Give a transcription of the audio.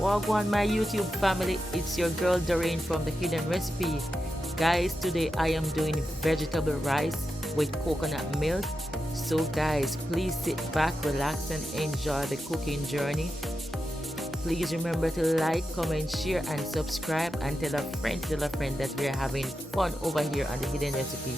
Wagwan my YouTube family, it's your girl Doreen from The Hidden Recipe. Guys, today I am doing vegetable rice with coconut milk. So guys, please sit back, relax and enjoy the cooking journey. Please remember to like, comment, share and subscribe, and tell a friend that we are having fun over here on The Hidden Recipe.